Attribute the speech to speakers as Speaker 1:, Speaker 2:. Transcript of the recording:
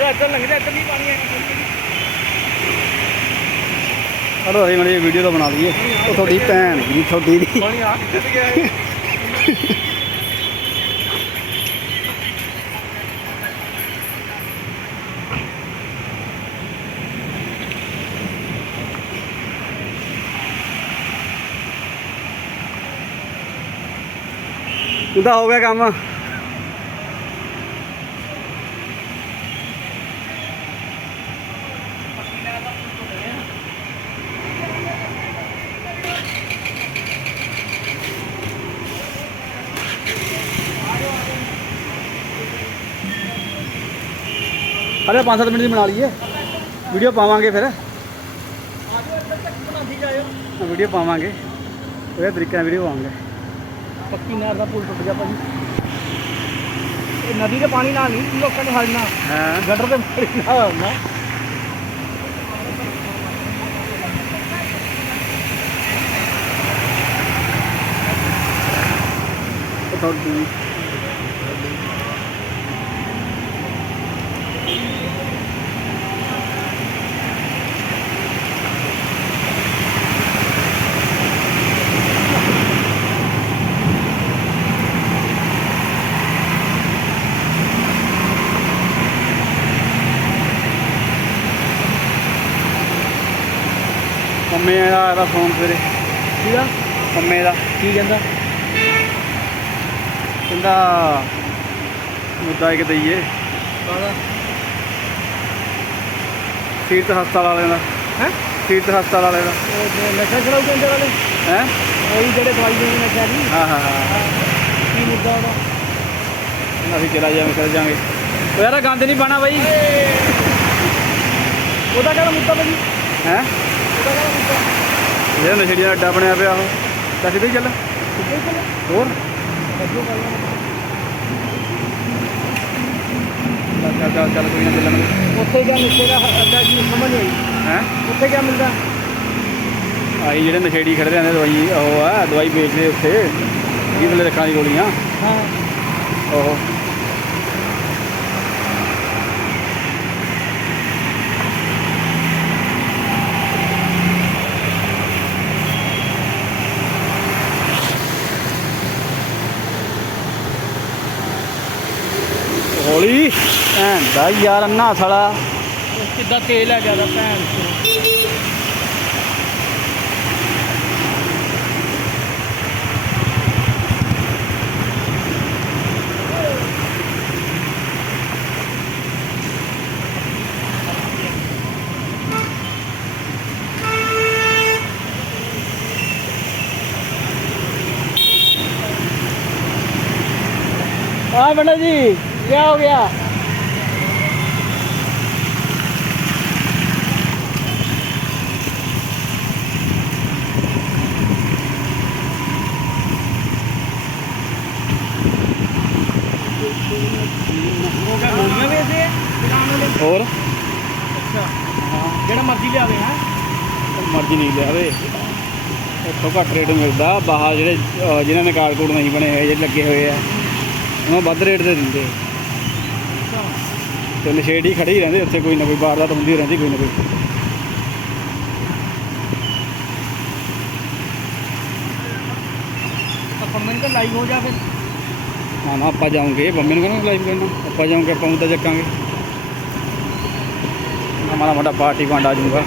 Speaker 1: ਇੱਧਰ ਲੰਘ ਜਾ ਇੱਧਰ ਨਹੀਂ ਪਾਣੀ ਆਇਆ
Speaker 2: ਅੜੋ ਅਸੀਂ ਮੜੀ ਵੀਡੀਓ ਤਾਂ ਬਣਾ ਲਈਏ। ਉਹ ਤੁਹਾਡੀ ਭੈਣ ਦੀ ਤੁਹਾਡੀ ਦੀ
Speaker 1: ਪਾਣੀ ਆ ਕਿੱਥੇ ਗਿਆ ਇਹ?
Speaker 2: ਉਹਦਾ ਹੋ ਗਿਆ ਕੰਮ ਅਰੇ 5-7 ਮਿੰਟ ਦੀ ਬਣਾ ਲਈਏ ਵੀਡੀਓ ਪਾਵਾਂਗੇ ਫਿਰ
Speaker 1: ਬਣਾਉਂਦੀ ਜਾਇਓ
Speaker 2: ਵੀਡੀਓ ਪਾਵਾਂਗੇ ਉਹਦੇ ਤਰੀਕੇ ਨਾਲ ਵੀਡੀਓ ਪਾਵਾਂਗੇ
Speaker 1: ਪੱਕੀ ਨਹਿਰ ਦਾ ਪੁਲ ਟੁੱਟ ਗਿਆ ਭਾਜੀ। ਇਹ ਨਦੀ ਦੇ ਪਾਣੀ ਨਾਲ ਨਹੀਂ ਲੋਕਾਂ ਨੇ ਹਲਣਾ
Speaker 2: ਹਾਂ।
Speaker 1: ਗਟਰ ਦੇ ਪਾਣੀ ਨਾਲ
Speaker 2: ਉਹ ਤੁਹਾਡੀ ਮੰਮੀ ਦਾ ਇਹਦਾ ਫੋਨ ਸਵੇਰੇ।
Speaker 1: ਕਿਹਦਾ?
Speaker 2: ਮੰਮੀ ਦਾ।
Speaker 1: ਕੀ ਕਹਿੰਦਾ?
Speaker 2: ਕਹਿੰਦਾ ਮੁੱਦਾ ਇੱਕ ਦਈਏ
Speaker 1: ਕਾਹਦਾ?
Speaker 2: ਸੀਰਤ ਹਸਪਤਾਲ ਵਾਲਿਆਂ ਦਾ।
Speaker 1: ਹੈ?
Speaker 2: ਸੀਰਤ ਹਸਪਤਾਲ ਵਾਲਿਆਂ ਦਾ।
Speaker 1: ਨਸ਼ਾ ਛੜਾਉ ਕਹਿੰਦੇ ਵਾਲੇ?
Speaker 2: ਹੈ?
Speaker 1: ਉਹ ਜਿਹੜੇ ਦਵਾਈ ਦੇ ਨਸ਼ਾ ਦੀ
Speaker 2: ਹਾਂ ਹਾਂ ਹਾਂ
Speaker 1: ਕੀ ਮੁੱਦਾ ਉਹਦਾ?
Speaker 2: ਅਸੀਂ ਚਲਾ ਜਾਵਾਂਗੇ ਚਲ ਜਾਵਾਂਗੇ। ਉਹ ਯਾਰ ਗੰਦ ਨਹੀਂ ਪਾਣਾ ਬਾਈ।
Speaker 1: ਉਹਦਾ ਕਿਹੜਾ ਮੁੱਦਾ ਭਾਜੀ
Speaker 2: ਹੈ? ਜਿਹੜਾ ਨਸ਼ੇੜੀਆਂ ਅੱਡਾ ਬਣਿਆ ਪਿਆ ਉਹ। ਤਾਂ
Speaker 1: ਕਿੱਥੇ ਚੱਲੇ।
Speaker 2: ਹੋਰ? ਚੱਲ ਚੱਲ ਚੱਲ ਕੋਈ ਨਾ ਚੱਲਾਂਗੇ।
Speaker 1: ਉੱਥੇ ਕਿਆ ਨਸ਼ੇ ਦਾ ਅੱਡਾ ਕੀ ਸਮਝ ਨਹੀਂ ਆਈ।
Speaker 2: ਹੈ?
Speaker 1: ਉੱਥੇ ਕਿਆ ਮਿਲਦਾ?
Speaker 2: ਆਈ ਜਿਹੜੇ ਨਸ਼ੇੜੀ ਖੜਦੇ ਆਂਦੇ ਦਵਾਈ ਉਹ ਆ ਦਵਾਈ ਵੇਚਦੇ ਉੱਥੇ। ਕੀ ਬਲੇ ਰੱਖਾਂ ਦੀ ਗੋਲੀਆਂ?
Speaker 1: ਹਾਂ।
Speaker 2: ਉਹ ਹੌਲੀ ਭੈਣ ਦਾ ਯਾਰ ਅੰਨਾ ਸਾਲਾ।
Speaker 1: ਕਿੱਦਾਂ ਤੇਲ ਹੈ ਜ਼ਿਆਦਾ ਭੈਣ ਆ ਬੰਦਾ ਜੀ। क्या हो गया ਉਹ ਕਾ ਗੋਲੀਆਂ ਵੇਚਦੇ ਆ ਦੁਕਾਨ ਵਾਲੇ
Speaker 2: ਹੋਰ
Speaker 1: ਅੱਛਾ ਜਿਹੜਾ ਮਰਜ਼ੀ ਲਿਆਵੇ ਹੈ
Speaker 2: ਮਰਜ਼ੀ ਨਹੀਂ ਲਿਆਵੇ ਇੱਥੋਂ ਘੱਟ ਰੇਟ ਮਿਲਦਾ ਬਾਹਰ ਜਿਹੜੇ ਅਹ ਜਿਨ੍ਹਾਂ ਨੇ ਕਾਰਡ ਕੋਡ ਨਹੀਂ ਬਣੇ ਹੋਏ ਜਿਹੜੇ ਲੱਗੇ ਹੋਏ ਆ ਉਹਨਾਂ ਵੱਧ ਰੇਟ ਤੇ ਦਿੰਦੇ ਤੇ ਨਸ਼ੇੜੀ ਖੜੇ ਹੀ ਰਹਿੰਦੇ ਉੱਥੇ ਕੋਈ ਨਾ ਕੋਈ ਵਾਰਦਾਤ ਹੁੰਦੀ ਰਹਿੰਦੀ ਕੋਈ ਨਾ ਕੋਈ।
Speaker 1: ਆਪਾਂ ਮੈਨੂੰ ਤਾਂ ਲਾਈਵ ਹੋ ਜਾ ਫਿਰ।
Speaker 2: ਨਾ ਆਪਾਂ ਜਾਵਾਂਗੇ ਬੰਮੇ ਨੂੰ ਕਹਿੰਦਾ ਲਾਈਵ ਕਰਨਾ। ਆਪਾਂ ਜਾਵਾਂਗੇ ਆਪਾਂ ਤਾਂ ਚੱਕਾਂਗੇ। ਹਮਾਰਾ ਵੱਡਾ ਪਾਰਟੀ ਫੰਡ ਆ ਜਾਊਗਾ